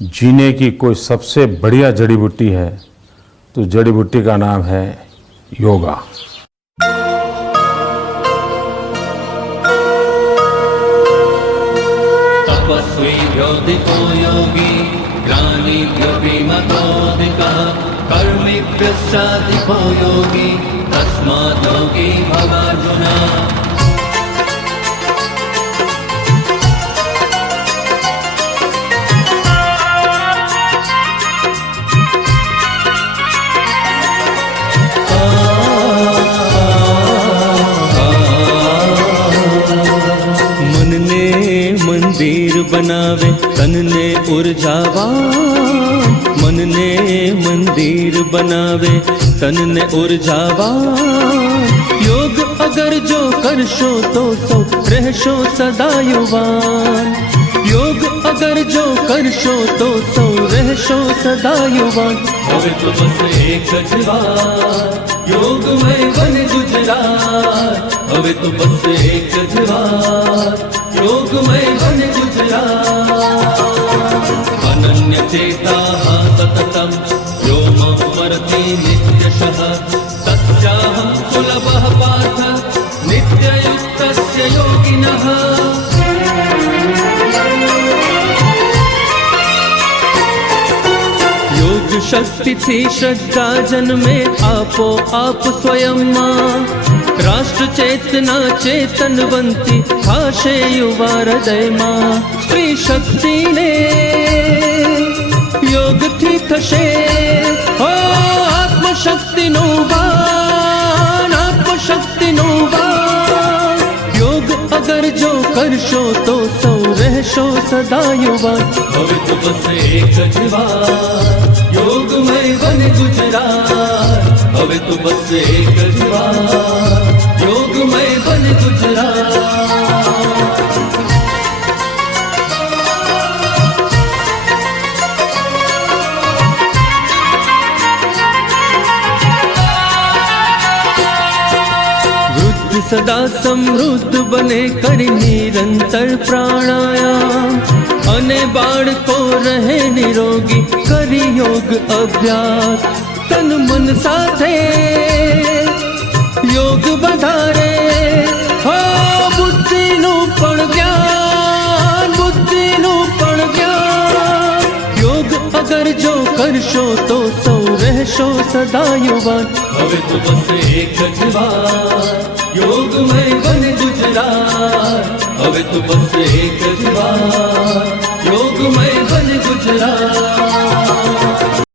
जीने की कोई सबसे बढ़िया जड़ी बूटी है तो जड़ी बूटी का नाम है योगा। तपस्वीभ्योऽधिको योगी ज्ञानिभ्योऽपि मतोऽधिकः कर्मिभ्यश्चाधिको योगी तस्मात् योगी भवार्जुन। मंदिर बनावे तन ने ऊर्जावान, मन ने मंदिर बनावे तन ने ऊर्जावान। योग अगर जो करशो तो सो रहशो सदा युवान। योग अगर जो करशो तो सो रहशो सदा युवान। હવે તો બસ એક જ વાત योग में बन गुजरात। હવે તો બસ એક જ વાત योग में बन गुजरात। अनन्य चेता सततम यो मां स्मरति नित्यशः तस्याहं सुलभः पार्थ नित्ययुक्तस्य योगिनः। योग शक्ति थी श्रद्धा जन्मे आपो आप स्वयं मां। राष्ट्र चेतना चेतनवंती थाशे युवा हृदय मां। स्त्री शक्ति ने योग थी थशे ओ आत्मशक्ति नो वान, आत्मशक्ति नो वान। योग अगर जो करशो तो सौ रहशो सदा युवान। હવે તો બસ એક જ વાત योग में बन गुजरात। હવે તો બસ એક જ વાત योग में बन गुजरात। वृद्ध सदा समृद्ध बने करी निरंतर प्राणायाम। अने बाळको रहे निरोगी करी योग अभ्यास। तन मन साथे योग बधारे हो बुद्धिનું પણ જ્ઞાન, बुद्धिનું પણ જ્ઞાन। योग अगर जो करशो तो सौ रहशो सदा युवान। હવે તો બસ એક જ વાત योग में बन गुजरात। હવે તો બસ એક જ વાત योग में बन गुजरात।